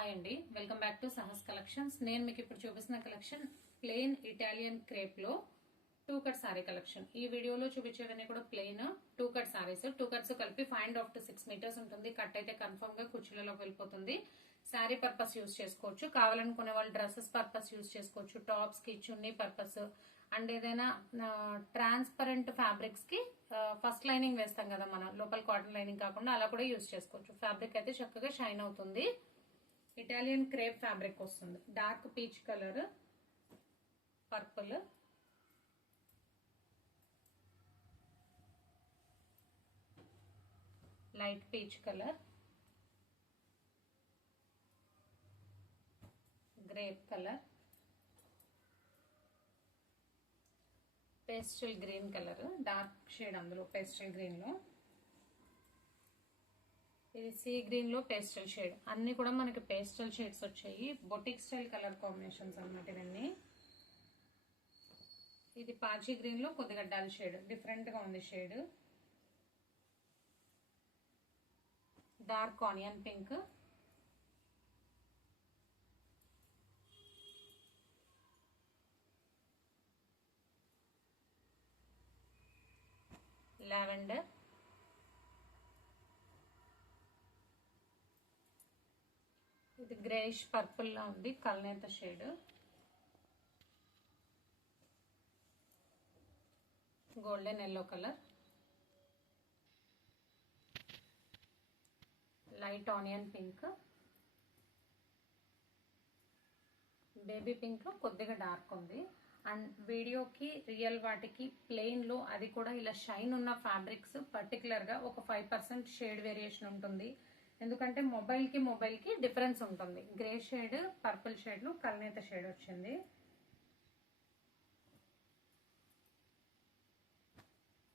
Hi అండి, welcome back to Sahas collections. నేను మీకు ఇప్పుడు చూపిస్తున్న కలెక్షన్ ప్లెయిన్ ఇటాలియన్ క్రేప్ లో 2 కట్ సారీ కలెక్షన్. ఈ వీడియోలో చూపించేవన్నీ కూడా ప్లెయిన్ 2 కట్ సారీస్. 2 కట్స్ కలిపి 5.5 to 6 మీటర్స్ ఉంటుంది. కట్ అయితే కన్ఫర్మ్ గా కుర్చీలలోకి వెళ్ళిపోతుంది. శారీ పర్పస్ యూజ్ చేసుకోవచ్చు, కావాలనుకునే వాళ్ళు డ్రెస్సెస్ పర్పస్ యూజ్ చేసుకోవచ్చు, టాప్స్ కి చున్నీ పర్పస్ అండ్ ఏదైనా ట్రాన్స్పరెంట్ ఫ్యాబ్రిక్స్ కి ఫస్ట్ లైనింగ్ వేస్తాం కదా మనం, లోపల కాటన్ లైనింగ్ కాకుండా అలా కూడా యూజ్ చేసుకోవచ్చు. ఫ్యాబ్రిక్ అయితే చక్కగా షైన్ అవుతుంది. ఇటాలియన్ క్రేప్ ఫ్యాబ్రిక్ వస్తుంది. Dark peach colour, purple, light peach colour, grape colour, pastel green colour, dark shade అందులో పేస్టల్ గ్రీన్ లో, ఇది సీ గ్రీన్ లో పేస్టల్ షేడ్. అన్ని కూడా మనకి పేస్టల్ షేడ్స్ వచ్చాయి. బొటిక్ స్టైల్ కలర్ కాంబినేషన్స్ అన్నమాట ఇవన్నీ. ఇది పాచి గ్రీన్ లో కొద్దిగా డల్ షేడ్, డిఫరెంట్ గా ఉంది shade. Dark onion pink, lavender, ఇది గ్రేష్ పర్పుల్ లా ఉంది, కల్నేత shade, golden yellow colour, light onion pink, baby pink లో కొద్దిగా డార్క్ ఉంది. అండ్ వీడియోకి రియల్ వాటికి ప్లెయిన్ లో అది కూడా ఇలా షైన్ ఉన్న ఫ్యాబ్రిక్స్ పర్టికులర్ గా ఒక 5% షేడ్ వేరియేషన్ ఉంటుంది. ఎందుకంటే మొబైల్ కి డిఫరెన్స్ ఉంటుంది. గ్రే షేడ్, పర్పుల్ షేడ్ లో కల్నేత షేడ్ వచ్చింది.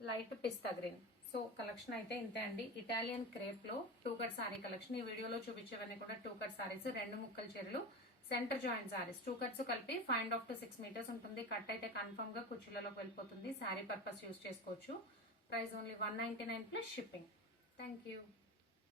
లైట్ పిస్తా గ్రీన్. సో కలెక్షన్ అయితే ఇంతే అండి. ఇటాలియన్ క్రేప్ లో 2 కట్ సారీ కలెక్షన్. ఈ వీడియోలో చూపించేవన్నీ కూడా 2 కట్ సారీస్, 2 ముక్కల చీరలు, సెంటర్ జాయింట్ సారీస్. 2 కట్స్ కలిపి 5.5 to 6 మీటర్స్ ఉంటుంది. కట్ అయితే కన్ఫర్మ్ గా కుర్చీలలోకి వెళ్ళిపోతుంది. శారీ పర్పస్ యూజ్ చేసుకోవచ్చు. Price only 199 plus shipping. Thank you.